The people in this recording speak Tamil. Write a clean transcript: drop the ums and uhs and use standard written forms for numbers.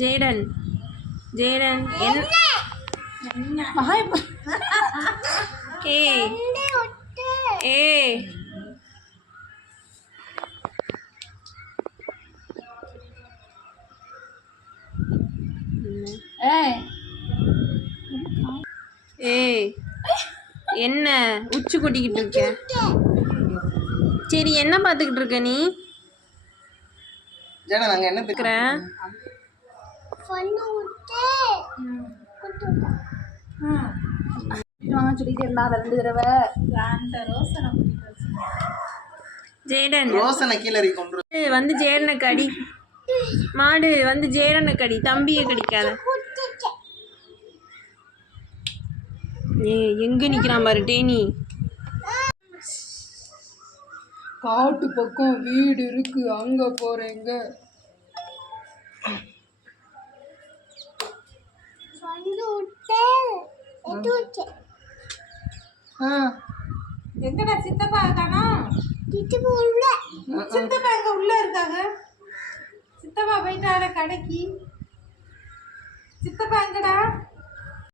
ஜேடன் ஜேடன் என்ன ஏய் ஏய் ஏய் என்ன உச்சி கொட்டிக்கிட்டு இருக்க? சரி என்ன பார்த்துக்கிட்டு இருக்க நீ? நாங்கள் என்ன இருக்கிற சொல்லிட்டு இருந்தா 2 தடவை ஜேடன் ரோசனை கீழே கொண்டு வந்து ஜேடனை கடி மாடு வந்து ஜேடனை கடி தம்பியை கடிக்காத. ஏ எங்க நிக்கிறான் பாரு டேனி. காட்டு பக்கம் வீடு இருக்கு அங்க போறேங்க. எங்கடா சித்தப்பா காணோம்? சித்தப்பா எங்க உள்ள இருக்காங்க? சித்தப்பா போயிட்டார கடைக்கு. சித்தப்பா எங்கடா?